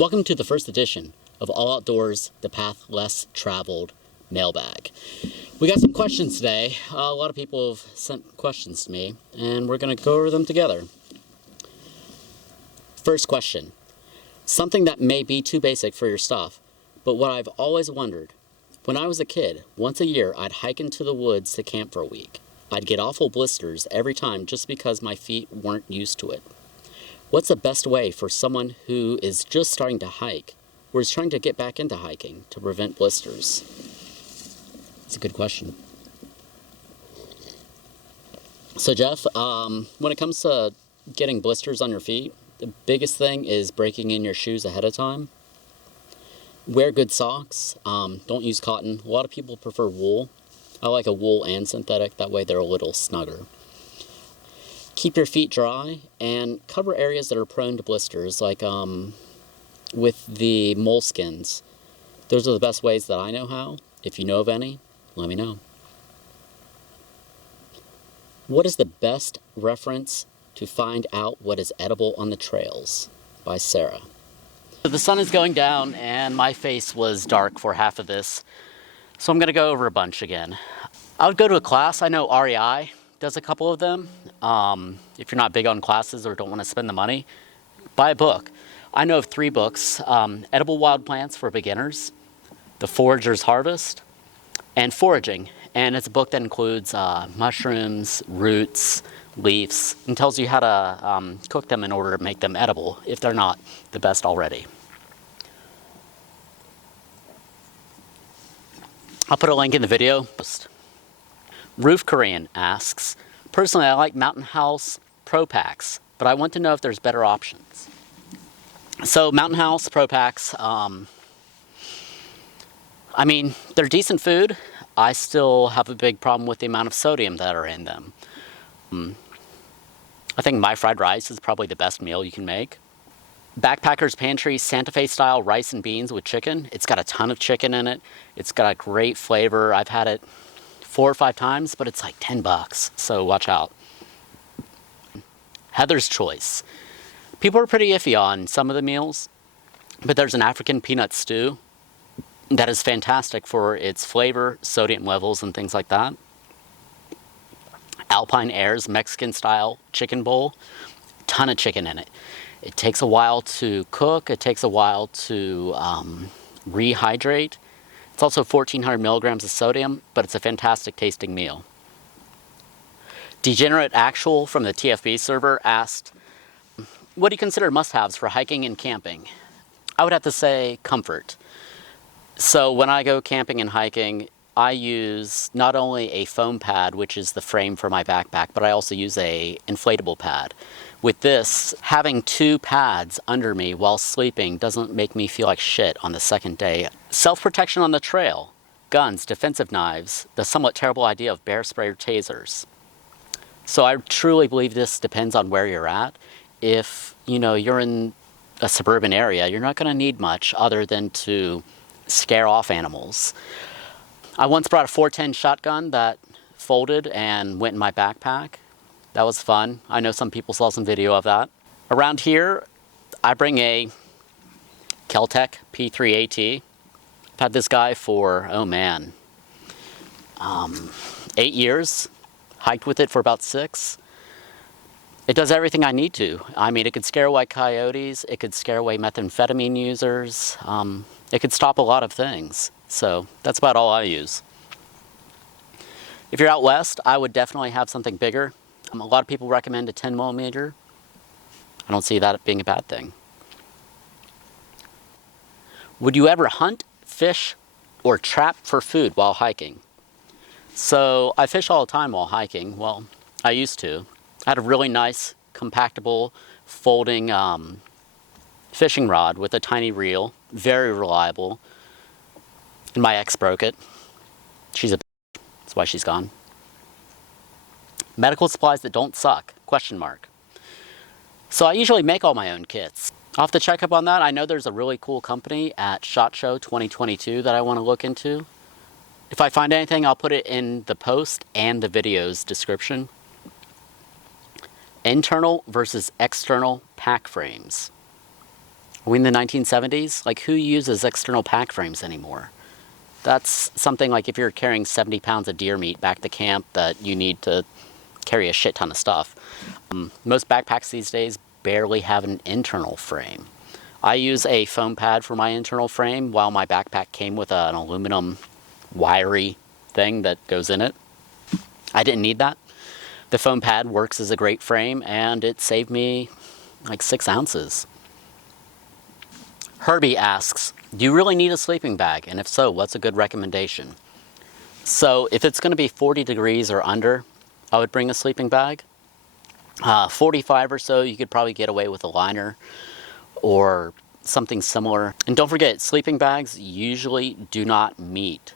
Welcome to the first edition of All Outdoors, the Path Less Traveled mailbag. We got some questions today. A lot of people have sent questions to me, and we're going to go over them together. First question. Something that may be too basic for your stuff, but what I've always wondered. When I was a kid, once a year I'd hike into the woods to camp for a week. I'd get awful blisters every time just because my feet weren't used to it. What's the best way for someone who is just starting to hike or is trying to get back into hiking to prevent blisters? It's a good question. So Jeff, when it comes to getting blisters on your feet, the biggest thing is breaking in your shoes ahead of time. Wear good socks. Don't use cotton. A lot of people prefer wool. I like a wool and synthetic. That way they're a little snugger. Keep your feet dry and cover areas that are prone to blisters, like with the moleskins. Those are the best ways that I know how. If you know of any, let me know. What is the best reference to find out what is edible on the trails? By Sarah. The sun is going down and my face was dark for half of this, so I'm going to go over a bunch again. I would go to a class. I know REI does a couple of them. If you're not big on classes or don't want to spend the money, buy a book. I know of 3 books, Edible Wild Plants for Beginners, The Forager's Harvest, and Foraging. And it's a book that includes mushrooms, roots, leaves, and tells you how to cook them in order to make them edible if they're not the best already. I'll put a link in the video. Roof Korean asks, personally I like Mountain House Pro Packs, but I want to know if there's better options. So Mountain House Pro Packs, I mean, they're decent food. I still have a big problem with the amount of sodium that are in them. I think my fried rice is probably the best meal you can make. Backpacker's Pantry Santa Fe style rice and beans with chicken. It's got a ton of chicken in it. It's got a great flavor. I've had it 4 or 5 times, but it's like $10, so watch out. Heather's Choice. People are pretty iffy on some of the meals, but there's an African peanut stew that is fantastic for its flavor, sodium levels, and things like that. Alpine Air's Mexican style chicken bowl, ton of chicken in it. It takes a while to cook, it takes a while to rehydrate. It's also 1,400 milligrams of sodium, but it's a fantastic tasting meal. Degenerate Actual from the TFB server asked, what do you consider must-haves for hiking and camping? I would have to say comfort. So when I go camping and hiking, I use not only a foam pad, which is the frame for my backpack, but I also use a inflatable pad. With this, having 2 pads under me while sleeping doesn't make me feel like shit on the second day. Self-protection on the trail, guns, defensive knives, the somewhat terrible idea of bear spray or tasers. So I truly believe this depends on where you're at. If you're in a suburban area, you're not going to need much other than to scare off animals. I once brought a 410 shotgun that folded and went in my backpack. That was fun. I know some people saw some video of that. Around here, I bring a Keltec P3AT. I've had this guy for, 8 years. Hiked with it for about 6. It does everything I need to. I mean, it could scare away coyotes. It could scare away methamphetamine users. It could stop a lot of things. So that's about all I use. If you're out west, I would definitely have something bigger. A lot of people recommend a 10 millimeter. I don't see that being a bad thing. Would you ever hunt, fish, or trap for food while hiking? So I fish all the time while hiking. Well, I used to. I had a really nice, compactable, folding fishing rod with a tiny reel. Very reliable. And my ex broke it. She's a bitch. That's why she's gone. Medical supplies that don't suck, ? So I usually make all my own kits. I'll have to check up on that. I know there's a really cool company at SHOT Show 2022 that I want to look into. If I find anything, I'll put it in the post and the video's description. Internal versus external pack frames. Are we in the 1970s? Like, who uses external pack frames anymore? That's something like if you're carrying 70 pounds of deer meat back to camp that you need to carry a shit ton of stuff. Most backpacks these days barely have an internal frame. I use a foam pad for my internal frame while my backpack came with an aluminum wiry thing that goes in it. I didn't need that. The foam pad works as a great frame and it saved me like 6 ounces. Herbie asks, do you really need a sleeping bag? And if so, what's a good recommendation? So if it's going to be 40 degrees or under, I would bring a sleeping bag. 45 or so, you could probably get away with a liner or something similar. And don't forget, sleeping bags usually do not meet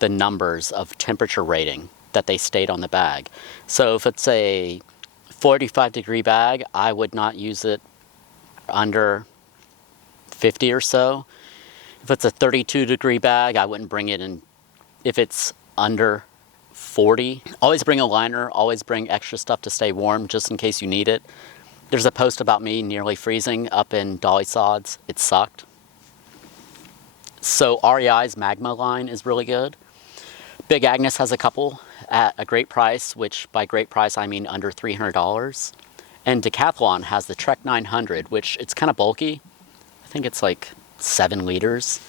the numbers of temperature rating that they state on the bag. So if it's a 45 degree bag, I would not use it under 50 or so. If it's a 32 degree bag, I wouldn't bring it in if it's under 40. Always bring a liner, always bring extra stuff to stay warm just in case you need it. There's a post about me nearly freezing up in Dolly Sods. It sucked. So REI's Magma line is really good. Big Agnes has a couple at a great price, which by great price I mean under $300. And Decathlon has the Trek 900, which it's kind of bulky. I think it's like 7 liters,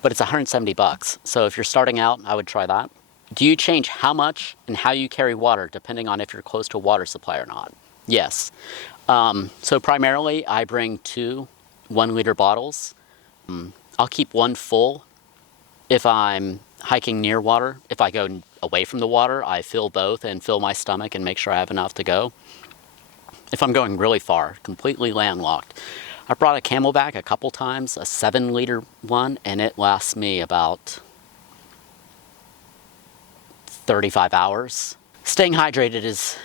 but it's 170 bucks. So if you're starting out, I would try that. Do you change how much and how you carry water depending on if you're close to a water supply or not? Yes. So primarily I bring 2 1-liter bottles. I'll keep one full if I'm hiking near water. If I go away from the water, I fill both and fill my stomach and make sure I have enough to go. If I'm going really far, completely landlocked, I brought a Camelback a couple times, a 7-liter one, and it lasts me about 35 hours. Staying hydrated is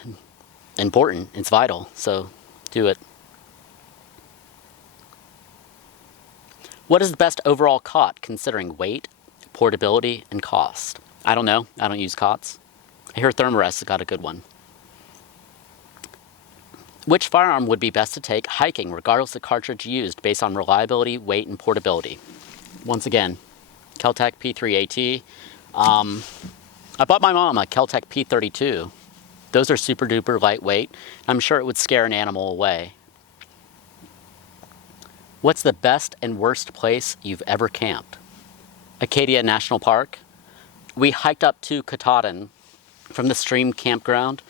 important, it's vital, so do it. What is the best overall cot considering weight, portability, and cost? I don't know, I don't use cots. I hear Thermarest has got a good one. Which firearm would be best to take hiking regardless of cartridge used based on reliability, weight, and portability? Once again, Kel-Tec P3AT. I bought my mom a Kel-Tec P32. Those are super duper lightweight. I'm sure it would scare an animal away. What's the best and worst place you've ever camped? Acadia National Park. We hiked up to Katahdin from the stream campground.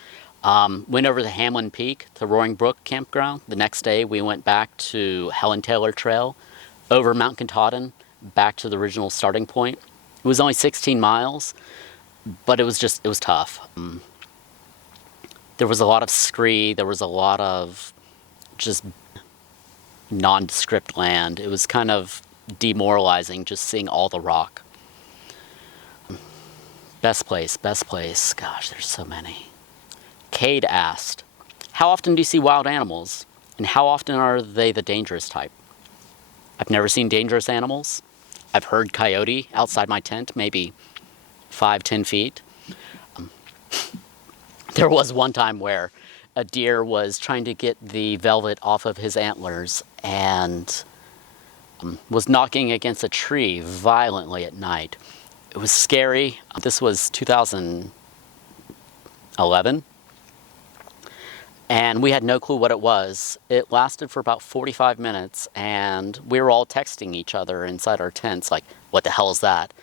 Went over the Hamlin Peak to Roaring Brook campground. The next day we went back to Helen Taylor Trail, over Mount Katahdin, back to the original starting point. It was only 16 miles, but it was tough. There was a lot of scree, there was a lot of just nondescript land. It was kind of demoralizing just seeing all the rock. Best place. Gosh, there's so many. Cade asked, how often do you see wild animals? And how often are they the dangerous type? I've never seen dangerous animals. I've heard coyote outside my tent, maybe 5-10 feet. There was one time where a deer was trying to get the velvet off of his antlers and was knocking against a tree violently at night. It was scary. This was 2011. And we had no clue what it was. It lasted for about 45 minutes, and we were all texting each other inside our tents, like, what the hell is that?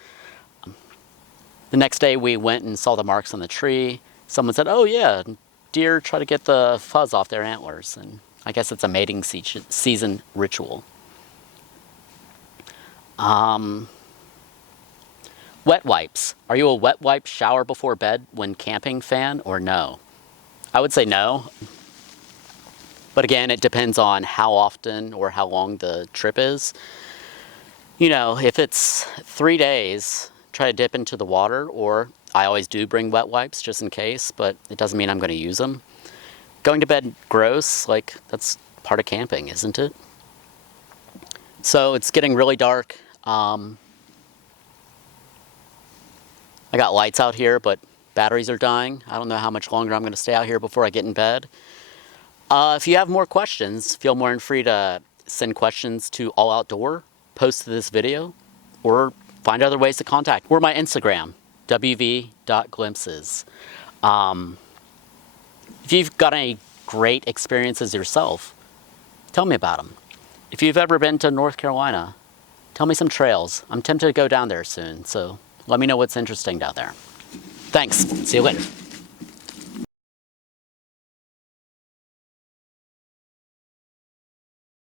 The next day we went and saw the marks on the tree. Someone said, oh yeah, deer try to get the fuzz off their antlers. And I guess it's a mating season ritual. Wet wipes. Are you a wet wipe shower before bed when camping fan or no? I would say no. But again, it depends on how often or how long the trip is. You know, if it's 3 days, try to dip into the water, or I always do bring wet wipes just in case, but it doesn't mean I'm going to use them. Going to bed gross, like that's part of camping, isn't it? So it's getting really dark. I got lights out here, but batteries are dying. I don't know how much longer I'm going to stay out here before I get in bed. If you have more questions, feel more than free to send questions to All Outdoor, post this video, or find other ways to contact. Or my Instagram, wv.glimpses. If you've got any great experiences yourself, tell me about them. If you've ever been to North Carolina, tell me some trails. I'm tempted to go down there soon, so let me know what's interesting down there. Thanks. See you later.